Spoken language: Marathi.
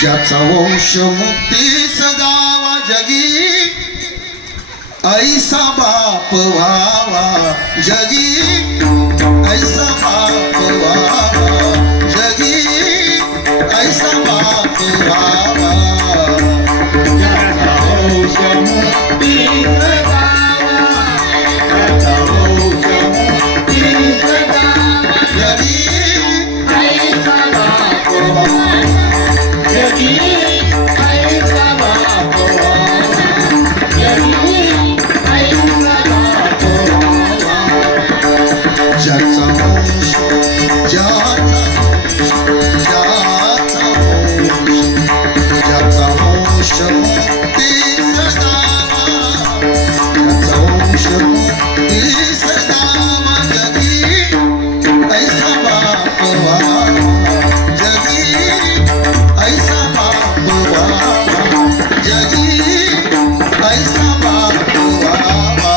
ज्याचा वंश मुक्ती सदावा जगी ऐसा बाप व्हावा जगी ऐसा बाप व्हावा जगी ऐसा बाप व्हावा ज्याचा वंश मुक्ती सदावा ज्याचा वंश मुक्ती सदावा जगी ऐसा बाप व्हावा जगी ऐसा बाप ज्याचा वंश मुक्ती सदावा ज्याचा वंश मुक्ती सदावा जगी ऐसा बाप व्हावा जगी ऐसा बाप व्हावा जगी ऐसा बाप व्हावा